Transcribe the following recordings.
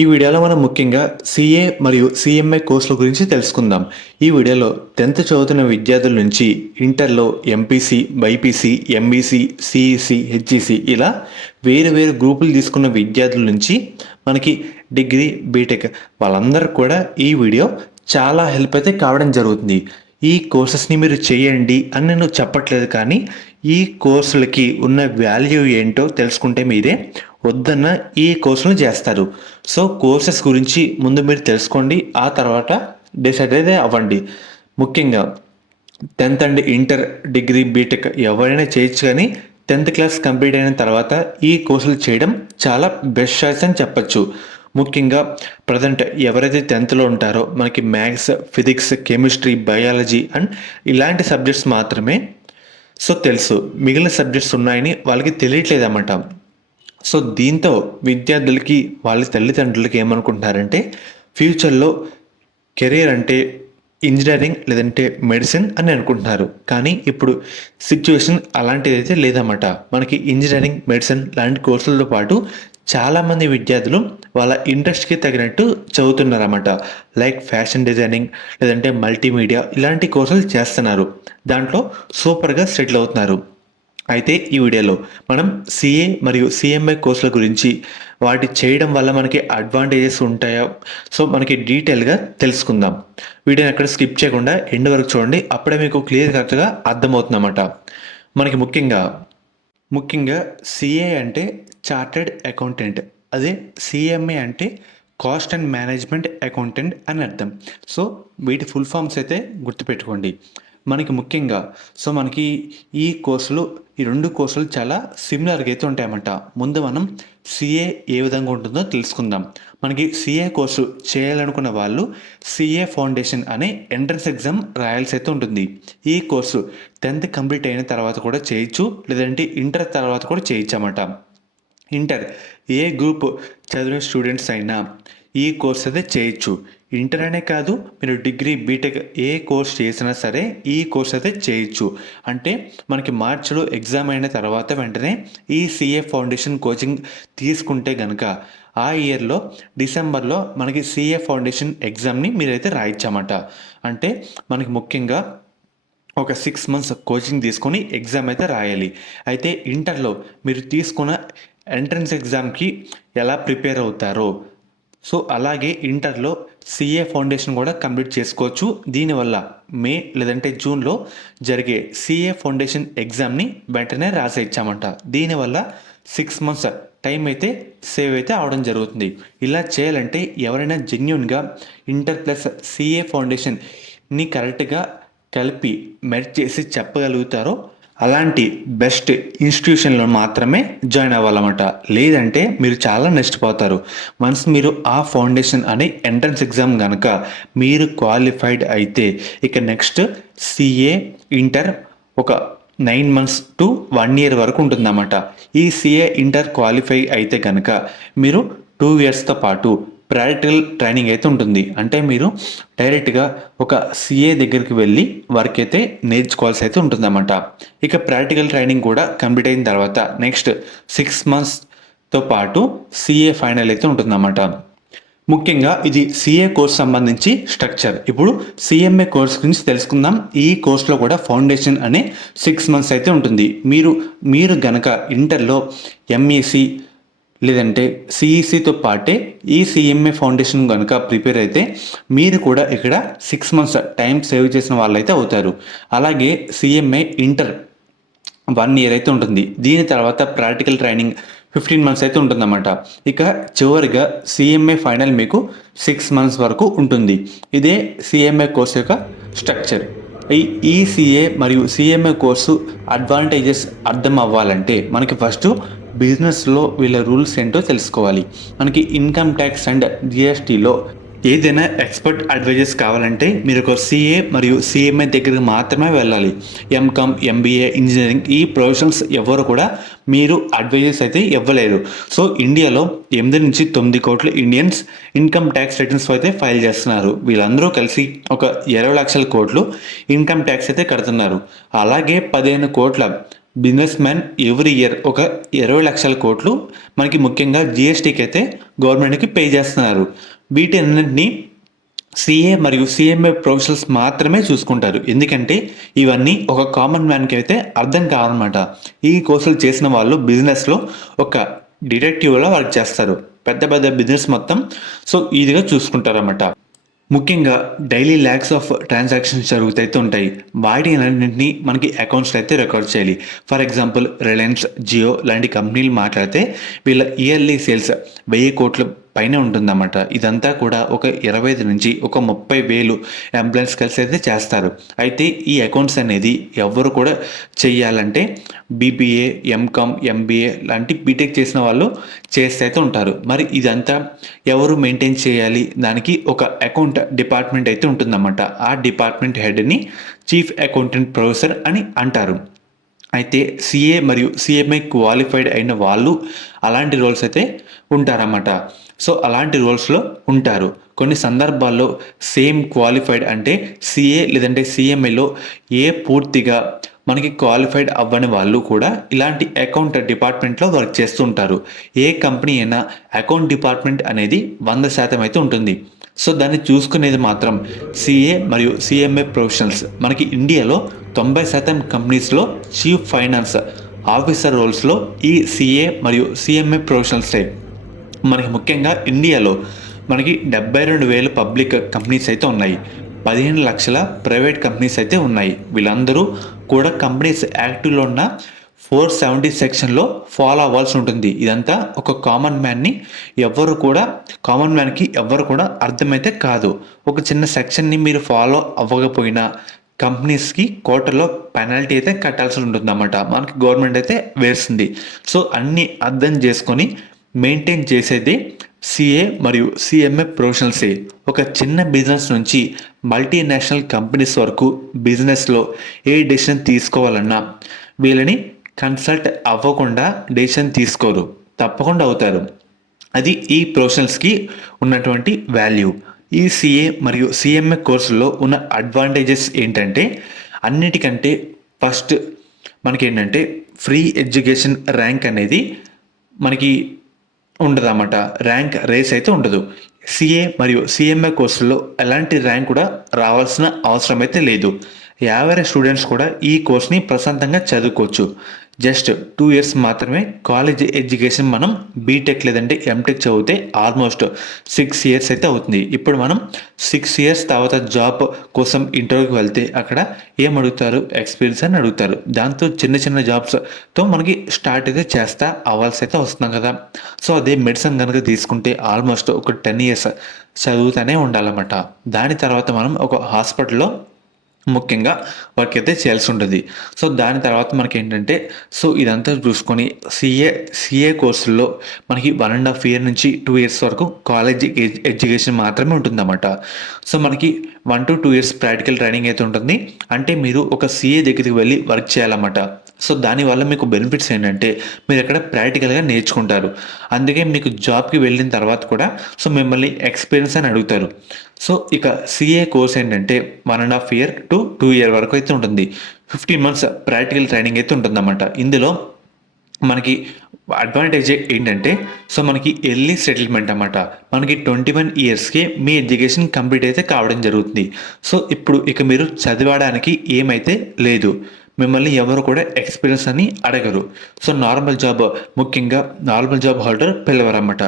ఈ వీడియోలో మనం ముఖ్యంగా సీఏ మరియు సీఎంఏ కోర్సుల గురించి తెలుసుకుందాం. ఈ వీడియోలో 10th చదువుతున్న విద్యార్థుల నుంచి ఇంటర్లో MPC, BiPC, MEC, CEC, HEC ఇలా వేరు వేరు గ్రూపులు తీసుకున్న విద్యార్థుల నుంచి మనకి డిగ్రీ, బీటెక్ వాళ్ళందరూ కూడా ఈ వీడియో చాలా హెల్ప్ అయితే కావడం జరుగుతుంది. ఈ కోర్సెస్ని మీరు చేయండి అని నేను చెప్పట్లేదు, కానీ ఈ కోర్సులకి ఉన్న వాల్యూ ఏంటో తెలుసుకుంటే మీరే వద్దన్న ఈ కోర్సులను చేస్తారు. సో కోర్సెస్ గురించి ముందు మీరు తెలుసుకోండి, ఆ తర్వాత డిసైడ్ అయితే అవ్వండి. ముఖ్యంగా 10th and inter, degree, BTech ఎవరైనా చేయొచ్చు, కానీ 10th క్లాస్ కంప్లీట్ అయిన తర్వాత ఈ కోర్సులు చేయడం చాలా బెస్ట్ చాయిస్ అని చెప్పచ్చు. ముఖ్యంగా ప్రజెంట్ ఎవరైతే 10thలో ఉంటారో మనకి maths, physics, chemistry, biology and ఇలాంటి సబ్జెక్ట్స్ మాత్రమే సో తెలుసు, మిగిలిన సబ్జెక్ట్స్ ఉన్నాయని వాళ్ళకి తెలియట్లేదు అన్నమాట. సో దీంతో విద్యార్థులకి వాళ్ళ తల్లిదండ్రులకి ఏమనుకుంటున్నారంటే ఫ్యూచర్లో కెరీర్ అంటే ఇంజనీరింగ్ లేదంటే మెడిసిన్ అని అనుకుంటున్నారు. కానీ ఇప్పుడు సిచ్యువేషన్ అలాంటిది అయితే లేదన్నమాట. మనకి ఇంజనీరింగ్, మెడిసిన్ లాంటి కోర్సులతో పాటు చాలామంది విద్యార్థులు వాళ్ళ ఇంట్రెస్ట్కి తగినట్టు చదువుతున్నారన్నమాట. లైక్ ఫ్యాషన్ డిజైనింగ్ లేదంటే మల్టీమీడియా ఇలాంటి కోర్సులు చేస్తున్నారు. దాంట్లో సూపర్గా సెటిల్ అవుతున్నారు. అయితే ఈ వీడియోలో మనం సిఏ మరియు సిఎంఐ కోర్సుల గురించి, వాటి చేయడం వల్ల మనకి అడ్వాంటేజెస్ ఉంటాయో సో మనకి డీటెయిల్గా తెలుసుకుందాం. వీడియోని ఎక్కడ స్కిప్ చేయకుండా ఎండ్ వరకు చూడండి, అప్పుడే మీకు క్లియర్ కరెక్ట్గా అర్థమవుతుందన్నమాట. మనకి ముఖ్యంగా సిఏ అంటే చార్టెడ్ అకౌంటెంట్, అదే సిఎంఏ అంటే కాస్ట్ అండ్ మేనేజ్మెంట్ అకౌంటెంట్ అని అర్థం. సో వీటి ఫుల్ ఫామ్స్ అయితే గుర్తుపెట్టుకోండి. ముఖ్యంగా మనకి ఈ రెండు కోర్సులు చాలా సిమిలర్గా అయితే ఉంటాయన్నమాట. ముందు మనం సిఏ ఏ విధంగా ఉంటుందో తెలుసుకుందాం. మనకి సిఏ కోర్సు చేయాలనుకున్న వాళ్ళు సిఏ ఫౌండేషన్ అనే ఎంట్రన్స్ ఎగ్జామ్ రాయాల్సి అయితే ఉంటుంది. ఈ కోర్సు 10th కంప్లీట్ అయిన తర్వాత కూడా చేయొచ్చు, లేదంటే ఇంటర్ తర్వాత కూడా చేయొచ్చు అన్నమాట. ఇంటర్ ఏ గ్రూప్ చదివిన స్టూడెంట్స్ అయినా ఈ కోర్స్ అయితే చేయొచ్చు. ఇంటర్ అనే కాదు, మీరు డిగ్రీ, బీటెక్ ఏ కోర్స్ చేసినా సరే ఈ కోర్స్ అయితే చేయొచ్చు. అంటే మనకి మార్చిలో ఎగ్జామ్ అయిన తర్వాత వెంటనే ఈ సిఏ ఫౌండేషన్ కోచింగ్ తీసుకుంటే కనుక ఆ ఇయర్లో డిసెంబర్లో మనకి సిఏ ఫౌండేషన్ ఎగ్జామ్ని మీరైతే రాయించామట. అంటే మనకి ముఖ్యంగా ఒక 6 months కోచింగ్ తీసుకొని ఎగ్జామ్ అయితే రాయాలి. అయితే ఇంటర్లో మీరు తీసుకున్న ఎంట్రన్స్ ఎగ్జామ్కి ఎలా ప్రిపేర్ అవుతారో సో అలాగే ఇంటర్లో సిఏ ఫౌండేషన్ కూడా కంప్లీట్ చేసుకోవచ్చు. దీనివల్ల మే లేదంటే జూన్లో జరిగే సిఏ ఫౌండేషన్ ఎగ్జామ్ని వెంటనే రాసేయచ్చామంట. దీనివల్ల 6 months టైం అయితే సేవ్ అయితే అవడం జరుగుతుంది. ఇలా చేయాలంటే ఎవరైనా జెన్యున్గా ఇంటర్ ప్లస్ సిఏ ఫౌండేషన్ని కరెక్ట్గా కలిపి మెర్జ్ చేసి చెప్పగలుగుతారో అలాంటి బెస్ట్ ఇన్స్టిట్యూషన్లో మాత్రమే జాయిన్ అవ్వాలన్నమాట. లేదంటే మీరు చాలా నష్టపోతారు. వన్స్ మీరు ఆ ఫౌండేషన్ అనే ఎంట్రన్స్ ఎగ్జామ్ కనుక మీరు క్వాలిఫైడ్ అయితే ఇక నెక్స్ట్ సిఏ, ఇంటర్ ఒక 9 months to 1 year వరకు ఉంటుందన్నమాట. ఈ సిఏ, ఇంటర్ క్వాలిఫై అయితే కనుక మీరు 2 yearsతో పాటు ప్రాక్టికల్ ట్రైనింగ్ అయితే ఉంటుంది. అంటే మీరు డైరెక్ట్గా ఒక సిఏ దగ్గరికి వెళ్ళి వర్క్ అయితే నేర్చుకోవాల్సి అయితే ఉంటుందన్నమాట. ఇక ప్రాక్టికల్ ట్రైనింగ్ కూడా కంప్లీట్ అయిన తర్వాత నెక్స్ట్ 6 monthsతో పాటు సిఏ ఫైనల్ అయితే ఉంటుందన్నమాట. ముఖ్యంగా ఇది సిఏ కోర్స్ సంబంధించి స్ట్రక్చర్. ఇప్పుడు సిఎంఏ కోర్స్ గురించి తెలుసుకుందాం. ఈ కోర్సులో కూడా ఫౌండేషన్ అనే 6 months అయితే ఉంటుంది. మీరు గనక ఇంటర్లో ఎంఈసీ లేదంటే సిఈసీతో పాటే ఈ సిఎంఏ ఫౌండేషన్ కనుక ప్రిపేర్ అయితే మీరు కూడా ఇక్కడ 6 months టైం సేవ్ చేసిన వాళ్ళైతే అవుతారు. అలాగే సిఎంఏ ఇంటర్ 1 year అయితే ఉంటుంది. దీని తర్వాత ప్రాక్టికల్ ట్రైనింగ్ 15 months అయితే ఉంటుందన్నమాట. ఇక చివరిగా సిఎంఏ ఫైనల్ మీకు 6 months వరకు ఉంటుంది. ఇదే సిఎంఏ కోర్సు యొక్క స్ట్రక్చర్. ఈ సిఏ మరియు సిఎంఏ కోర్సు అడ్వాంటేజెస్ అర్థం అవ్వాలంటే మనకి ఫస్ట్ బిజినెస్లో వీళ్ళ రూల్స్ ఏంటో తెలుసుకోవాలి. మనకి ఇన్కమ్ ట్యాక్స్ అండ్ జిఎస్టీలో ఏదైనా ఎక్స్పర్ట్ అడ్వైజెస్ కావాలంటే మీరు ఒక సిఏ మరియు సిఎంఐ దగ్గరికి మాత్రమే వెళ్ళాలి. ఎంకామ్, ఎంబీఏ, ఇంజనీరింగ్ ఈ ప్రొఫెషనల్స్ ఎవరు కూడా మీరు అడ్వైజెస్ అయితే ఇవ్వలేరు. సో ఇండియాలో 8 నుంచి 9 కోట్ల ఇండియన్స్ ఇన్కమ్ ట్యాక్స్ రిటర్న్స్ అయితే ఫైల్ చేస్తున్నారు. వీళ్ళందరూ కలిసి ఒక 20 లక్షల కోట్లు ఇన్కమ్ ట్యాక్స్ అయితే కడుతున్నారు. అలాగే 15 కోట్ల బిజినెస్ మ్యాన్ ఎవ్రీ ఇయర్ ఒక 20 లక్షల కోట్లు మనకి ముఖ్యంగా జిఎస్టీకి అయితే గవర్నమెంట్కి పే చేస్తున్నారు. వీటన్నింటినీ సిఏ మరియు సిఎంఏ ప్రొఫెషనల్స్ మాత్రమే చూసుకుంటారు. ఎందుకంటే ఇవన్నీ ఒక కామన్ మ్యాన్కి అయితే అర్థం కావన్నమాట. ఈ కోర్సులు చేసిన వాళ్ళు బిజినెస్లో ఒక డిటెక్టివ్లా వర్క్ చేస్తారు. పెద్ద పెద్ద బిజినెస్ మొత్తం సో ఈజీగా చూసుకుంటారన్నమాట. ముఖ్యంగా డైలీ ల్యాక్స్ ఆఫ్ ట్రాన్సాక్షన్స్ జరుగుతూ ఉంటాయి. వాటినన్నింటినీ మనకి అకౌంట్స్లో అయితే రికార్డ్ చేయాలి. ఫర్ ఎగ్జాంపుల్ రిలయన్స్, జియో లాంటి కంపెనీలు మాట్లాడితే వీళ్ళ ఇయర్లీ సేల్స్ 1000 కోట్ల పైన ఉంటుందన్నమాట. ఇదంతా కూడా ఒక 25 నుంచి ఒక 30,000 ఎంప్లాయీస్ కలిసి అయితే చేస్తారు. అయితే ఈ అకౌంట్స్ అనేది ఎవరు కూడా చెయ్యాలంటే బీబీఏ, ఎంకామ్, ఎంబీఏ లాంటి బీటెక్ చేసిన వాళ్ళు చేస్తే అయితే ఉంటారు. మరి ఇదంతా ఎవరు మెయింటైన్ చేయాలి? దానికి ఒక అకౌంట్ డిపార్ట్మెంట్ అయితే ఉంటుందన్నమాట. ఆ డిపార్ట్మెంట్ హెడ్ని చీఫ్ అకౌంటెంట్ ప్రొఫెసర్ అని అంటారు. అయితే సిఏ మరియు సిఎంఐ క్వాలిఫైడ్ అయిన వాళ్ళు అలాంటి రోల్స్ అయితే ఉంటారన్నమాట. సో అలాంటి రోల్స్లో ఉంటారు. కొన్ని సందర్భాల్లో సేమ్ క్వాలిఫైడ్ అంటే సిఏ లేదంటే సిఎంఐలో పూర్తిగా మనకి క్వాలిఫైడ్ అవ్వని వాళ్ళు కూడా ఇలాంటి అకౌంట్ డిపార్ట్మెంట్లో వర్క్ చేస్తుంటారు. ఏ కంపెనీ అయినా అకౌంట్ డిపార్ట్మెంట్ అనేది 100% అయితే ఉంటుంది. సో దాన్ని చూసుకునేది మాత్రం సిఏ మరియు సిఎంఏ ప్రొఫెషనల్స్. మనకి ఇండియాలో 90% కంపెనీస్లో చీఫ్ ఫైనాన్స్ ఆఫీసర్ రోల్స్లో ఈ సిఏ మరియు సిఎంఏ ప్రొఫెషనల్సే. మనకి ముఖ్యంగా ఇండియాలో మనకి 72,000 పబ్లిక్ కంపెనీస్ అయితే ఉన్నాయి. 15 లక్షల ప్రైవేట్ కంపెనీస్ అయితే ఉన్నాయి. వీళ్ళందరూ కూడా కంపెనీస్ యాక్టివ్లో ఉన్న 470 సెక్షన్లో ఫాలో అవ్వాల్సి ఉంటుంది. ఇదంతా ఒక కామన్ మ్యాన్కి ఎవ్వరు కూడా అర్థమైతే కాదు. ఒక చిన్న సెక్షన్ని మీరు ఫాలో అవ్వకపోయినా కంపెనీస్కి కోర్టులో పెనాల్టీ అయితే కట్టాల్సి ఉంటుందన్నమాట. మనకి గవర్నమెంట్ అయితే వేస్తుంది. సో అన్నీ అర్థం చేసుకొని మెయింటైన్ చేసేది సిఏ మరియు సిఎంఏ ప్రొఫెషనల్సే. ఒక చిన్న బిజినెస్ నుంచి మల్టీనేషనల్ కంపెనీస్ వరకు బిజినెస్లో ఏ డెసిషన్ తీసుకోవాలన్నా వీళ్ళని కన్సల్ట్ అవ్వకుండా డెసిషన్ తీసుకోరు, తప్పకుండా అవుతారు. అది ఈ ప్రొఫెషనల్స్కి ఉన్నటువంటి వాల్యూ. ఈ సిఏ మరియు సిఎంఏ కోర్సుల్లో ఉన్న అడ్వాంటేజెస్ ఏంటంటే అన్నిటికంటే ఫస్ట్ మనకేంటంటే ఫ్రీ ఎడ్యుకేషన్ ర్యాంక్ అనేది మనకి ఉండదన్నమాట. ర్యాంక్ రేస్ అయితే ఉండదు. సిఏ మరియు సిఎంఏ కోర్సుల్లో ఎలాంటి ర్యాంక్ కూడా రావాల్సిన అవసరం అయితే లేదు. యావరేజ్ స్టూడెంట్స్ కూడా ఈ కోర్స్ని ప్రశాంతంగా చదువుకోవచ్చు. జస్ట్ 2 ఇయర్స్ మాత్రమే కాలేజ్ ఎడ్యుకేషన్. మనం బీటెక్ లేదంటే ఎంటెక్ చదివితే ఆల్మోస్ట్ 6 ఇయర్స్ అయితే అవుతుంది. ఇప్పుడు మనం 6 ఇయర్స్ తర్వాత జాబ్ కోసం ఇంటర్వ్యూకి వెళ్తే అక్కడ ఏం అడుగుతారు? ఎక్స్పీరియన్స్ అని అడుగుతారు. దాంతో చిన్న చిన్న జాబ్స్తో మనకి స్టార్ట్ అయితే చేస్తా అవ్వాల్సి అయితే వస్తున్నాం కదా. సో అదే మెడిసిన్ కనుక తీసుకుంటే ఆల్మోస్ట్ ఒక 10 ఇయర్స్ చదువుతూనే ఉండాలన్నమాట. దాని తర్వాత మనం ఒక హాస్పిటల్లో ముఖ్యంగా వర్క్ అయితే చేయాల్సి ఉంటుంది. సో దాని తర్వాత మనకి ఏంటంటే సో ఇదంతా చూసుకొని సిఏ కోర్సుల్లో మనకి 1.5 ఇయర్ నుంచి 2 ఇయర్స్ వరకు కాలేజ్ ఎడ్యుకేషన్ మాత్రమే ఉంటుందన్నమాట. సో మనకి 1 to 2 ఇయర్స్ ప్రాక్టికల్ ట్రైనింగ్ అయితే ఉంటుంది. అంటే మీరు ఒక సిఏ దగ్గరికి వెళ్ళి వర్క్ చేయాలన్నమాట. సో దానివల్ల మీకు బెనిఫిట్స్ ఏంటంటే మీరు అక్కడ ప్రాక్టికల్గా నేర్చుకుంటారు. అందుకే మీకు జాబ్కి వెళ్ళిన తర్వాత కూడా సో మిమ్మల్ని ఎక్స్పీరియన్స్ అని అడుగుతారు. సో ఇక సిఏ కోర్స్ ఏంటంటే 1.5 ఇయర్ to 2 ఇయర్ వరకు అయితే ఉంటుంది. 15 months ప్రాక్టికల్ ట్రైనింగ్ అయితే ఉంటుందన్నమాట. ఇందులో మనకి అడ్వాంటేజ్ ఏంటంటే సో మనకి ఎర్లీ సెటిల్మెంట్ అన్నమాట. మనకి 21 ఇయర్స్కి మీ ఎడ్యుకేషన్ కంప్లీట్ అయితే కావడం జరుగుతుంది. సో ఇప్పుడు ఇక మీరు చదవడానికి ఏమైతే లేదు. మిమ్మల్ని ఎవరు కూడా ఎక్స్పీరియన్స్ అని అడగరు. సో ముఖ్యంగా నార్మల్ జాబ్ హోల్డర్ పిలవరన్నమాట.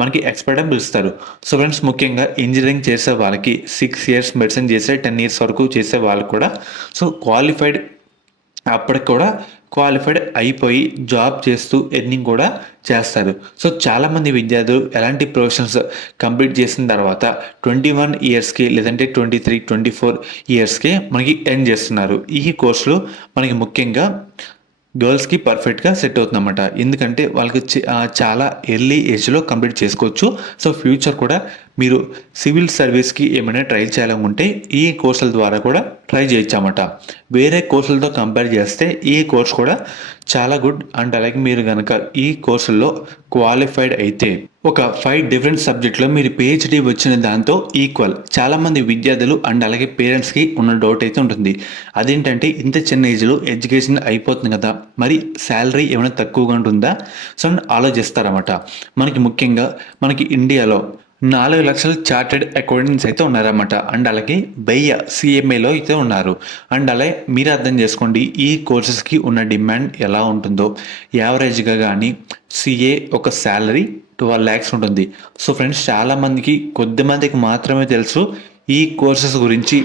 మనకి ఎక్స్పర్ట్ అని పిలుస్తారు. సో ఫ్రెండ్స్, ముఖ్యంగా ఇంజనీరింగ్ చేసే వాళ్ళకి 6 ఇయర్స్, మెడిసిన్ చేసే 10 ఇయర్స్ వరకు చేసే వాళ్ళకి కూడా సో క్వాలిఫైడ్ అప్పటికి కూడా క్వాలిఫైడ్ అయిపోయి జాబ్ చేస్తూ ఎర్నింగ్ కూడా చేస్తారు. సో చాలామంది విద్యార్థులు ఎలాంటి ప్రొఫెషన్స్ కంప్లీట్ చేసిన తర్వాత 21 ఇయర్స్కి లేదంటే 23, 24 ఇయర్స్కి మనకి ఎర్న్ చేస్తున్నారు. ఈ కోర్సులు మనకి ముఖ్యంగా గర్ల్స్కి పర్ఫెక్ట్గా సెట్ అవుతుందన్నమాట. ఎందుకంటే వాళ్ళకి చాలా ఎర్లీ ఏజ్లో కంప్లీట్ చేసుకోవచ్చు. సో ఫ్యూచర్ కూడా మీరు సివిల్ సర్వీస్కి ఏమైనా ట్రై చేయాలనుకుంటే ఈ కోర్సుల ద్వారా కూడా ట్రై చేయొచ్చు అన్నమాట. వేరే కోర్సులతో కంపేర్ చేస్తే ఈ కోర్స్ కూడా చాలా గుడ్. అండ్ అలాగే మీరు కనుక ఈ కోర్సుల్లో క్వాలిఫైడ్ అయితే ఒక 5 డిఫరెంట్ సబ్జెక్ట్లో మీరు పిహెచ్డి వచ్చిన దాంతో ఈక్వల్. చాలామంది విద్యార్థులు అండ్ అలాగే పేరెంట్స్కి ఉన్న డౌట్ అయితే ఉంటుంది. అదేంటంటే ఇంత చిన్న ఏజ్లో ఎడ్యుకేషన్ అయిపోతుంది కదా, మరి శాలరీ ఏమైనా తక్కువగా ఉంటుందా? సో ఆలోచిస్తారన్నమాట. మనకి ముఖ్యంగా మనకి ఇండియాలో 4 లక్షల చార్టెడ్ అకౌంటెంట్స్ అయితే ఉన్నారన్నమాట. అండ్ అలాగే 1000 సిఎంఏలో అయితే ఉన్నారు. అండ్ అలాగే మీరు అర్థం చేసుకోండి ఈ కోర్సెస్కి ఉన్న డిమాండ్ ఎలా ఉంటుందో. యావరేజ్గా కానీ సిఏ ఒక శాలరీ 12 lakhs ఉంటుంది. సో ఫ్రెండ్స్, చాలామందికి కొద్దిమందికి మాత్రమే తెలుసు ఈ కోర్సెస్ గురించి.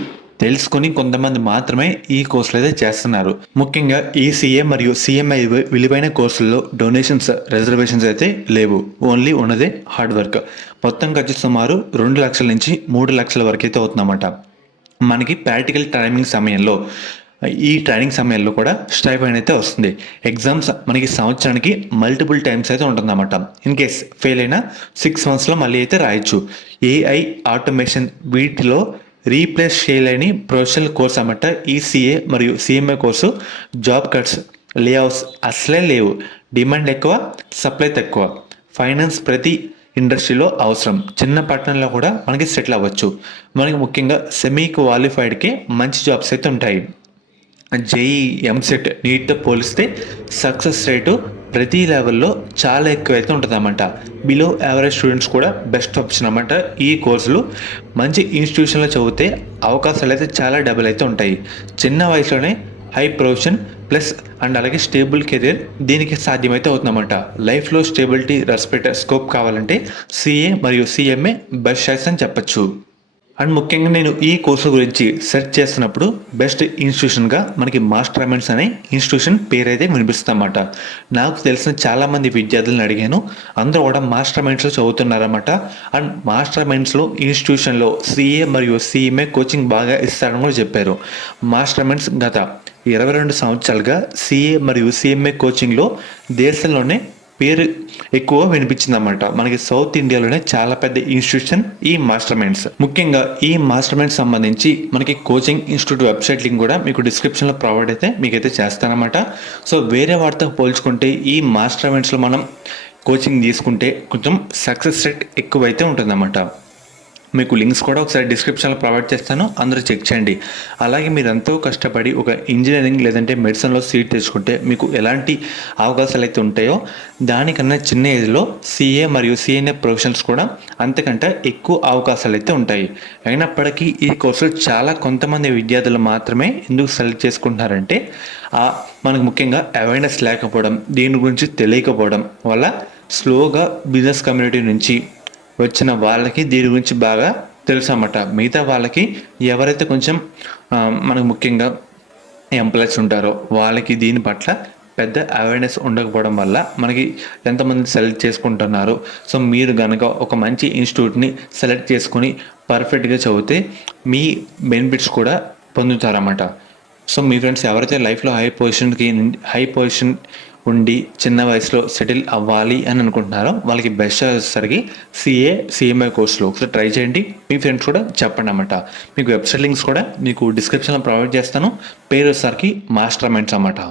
తెలుసుకొని కొంతమంది మాత్రమే ఈ కోర్సులు అయితే చేస్తున్నారు. ముఖ్యంగా ఈ సిఏ మరియు సిఎంఐ విలువైన కోర్సుల్లో డొనేషన్స్, రిజర్వేషన్స్ అయితే లేవు. ఓన్లీ ఉన్నదే హార్డ్ వర్క్. మొత్తం ఖర్చు సుమారు 2 లక్షల నుంచి 3 లక్షల వరకు అయితే అవుతుందన్నమాట. మనకి ప్రాక్టికల్ ఈ ట్రైనింగ్ సమయంలో కూడా స్టైఫండ్ అయితే వస్తుంది. ఎగ్జామ్స్ మనకి సంవత్సరానికి మల్టిపుల్ టైమ్స్ అయితే ఉంటుందన్నమాట. ఇన్ కేస్ ఫెయిల్ అయినా 6 monthsలో మళ్ళీ అయితే రాయొచ్చు. ఏఐ, ఆటోమేషన్ వీటిలో రీప్లేస్ చేయలేని ప్రొఫెషనల్ కోర్స్ అన్నమాట ఈ సిఏ మరియు CMA course. Job cuts, layoffs అసలే లేవు. డిమాండ్ ఎక్కువ, సప్లై తక్కువ. ఫైనాన్స్ ప్రతి ఇండస్ట్రీలో అవసరం. చిన్న పట్టణంలో కూడా మనకి సెటిల్ అవ్వచ్చు. మనకి ముఖ్యంగా సెమీ క్వాలిఫైడ్కి మంచి జాబ్స్ అయితే ఉంటాయి. జేఈ, ఎంసెట్, నీట్తో పోలిస్తే సక్సెస్ రేటు ప్రతి లెవెల్లో చాలా ఎక్కువైతే ఉంటుందన్నమాట. బిలో యావరేజ్ స్టూడెంట్స్ కూడా బెస్ట్ ఆప్షన్ అన్నమాట ఈ కోర్సులు. మంచి ఇన్స్టిట్యూషన్లో చదివితే అవకాశాలు అయితే చాలా డబుల్ అయితే ఉంటాయి. చిన్న వయసులోనే హై ప్రొఫెషన్ ప్లస్ అండ్ అలాగే స్టేబుల్ కెరీర్ దీనికి సాధ్యమైతే అవుతుందన్నమాట. లైఫ్లో స్టేబిలిటీ, రెస్పెక్ట్, స్కోప్ కావాలంటే సిఏ మరియు సిఎంఏ బెస్ట్ చాయిస్ అని చెప్పచ్చు. అండ్ ముఖ్యంగా నేను ఈ కోర్సు గురించి సెర్చ్ చేస్తున్నప్పుడు బెస్ట్ ఇన్స్టిట్యూషన్గా మనకి మాస్టర్ మైండ్స్ అనే ఇన్స్టిట్యూషన్ పేరు అయితే వినిపిస్తుందన్నమాట. నాకు తెలిసిన చాలామంది విద్యార్థులను అడిగాను. అందరూ కూడా మాస్టర్ మైండ్స్లో చదువుతున్నారన్నమాట. అండ్ మాస్టర్ మైండ్స్లో ఇన్స్టిట్యూషన్లో సిఏ మరియు సిఎంఏ కోచింగ్ బాగా ఇస్తారని కూడా చెప్పారు. మాస్టర్ మైండ్స్ గత 22 సంవత్సరాలుగా సిఏ మరియు సిఎంఏ కోచింగ్లో దేశంలోనే పేరు ఎక్కువ వినిపించిందన్నమాట. మనకి సౌత్ ఇండియాలోనే చాలా పెద్ద ఇన్స్టిట్యూషన్ ఈ మాస్టర్ మైండ్స్. ముఖ్యంగా ఈ మాస్టర్ మైండ్స్ సంబంధించి మనకి కోచింగ్ ఇన్స్టిట్యూట్ వెబ్సైట్ లింక్ కూడా మీకు డిస్క్రిప్షన్లో ప్రొవైడ్ అయితే మీకైతే చేస్తానన్నమాట. సో వేరే వాటితో పోల్చుకుంటే ఈ మాస్టర్ మైండ్స్లో మనం కోచింగ్ తీసుకుంటే కొంచెం సక్సెస్ రేట్ ఎక్కువైతే ఉంటుందన్నమాట. మీకు లింక్స్ కూడా ఒకసారి డిస్క్రిప్షన్లో ప్రొవైడ్ చేస్తాను, అందరూ చెక్ చేయండి. అలాగే మీరు ఎంతో కష్టపడి ఒక ఇంజనీరింగ్ లేదంటే మెడిసిన్లో సీట్ తెచ్చుకుంటే మీకు ఎలాంటి అవకాశాలు అయితే ఉంటాయో దానికన్నా చిన్న ఏజ్లో సిఏ మరియు సిఎన్ఏ ప్రొఫెషనల్స్ కూడా అంతకంటే ఎక్కువ అవకాశాలు అయితే ఉంటాయి. అయినప్పటికీ ఈ కోర్సులు చాలా కొంతమంది విద్యార్థులు మాత్రమే ఎందుకు సెలెక్ట్ చేసుకుంటున్నారంటే మనకు ముఖ్యంగా అవేర్నెస్ లేకపోవడం, దీని గురించి తెలియకపోవడం వల్ల స్లోగా బిజినెస్ కమ్యూనిటీ నుంచి వచ్చిన వాళ్ళకి దీని గురించి బాగా తెలుసు అన్నమాట. మిగతా వాళ్ళకి ఎవరైతే కొంచెం మనకు ముఖ్యంగా ఎంప్లాయీస్ ఉంటారో వాళ్ళకి దీని పట్ల పెద్ద అవేర్నెస్ ఉండకపోవడం వల్ల మనకి ఎంతమంది సెలెక్ట్ చేసుకుంటున్నారు. సో మీరు కనుక ఒక మంచి ఇన్స్టిట్యూట్ని సెలెక్ట్ చేసుకొని పర్ఫెక్ట్గా చదివితే మీ బెనిఫిట్స్ కూడా పొందుతారన్నమాట. సో మీ ఫ్రెండ్స్ ఎవరైతే లైఫ్లో హై పొజిషన్ ఉండి చిన్న వయసులో సెటిల్ అవ్వాలి అని అనుకుంటున్నారో వాళ్ళకి బెస్ట్ వచ్చేసరికి సిఏ, సిఎంఐ కోర్సులో ఒకసారి ట్రై చేయండి. మీ ఫ్రెండ్స్ కూడా చెప్పండి అన్నమాట. మీకు వెబ్సైట్ లింక్స్ కూడా మీకు డిస్క్రిప్షన్లో ప్రొవైడ్ చేస్తాను. పేరు వచ్చేసరికి మాస్టర్ మైండ్స్ అన్నమాట.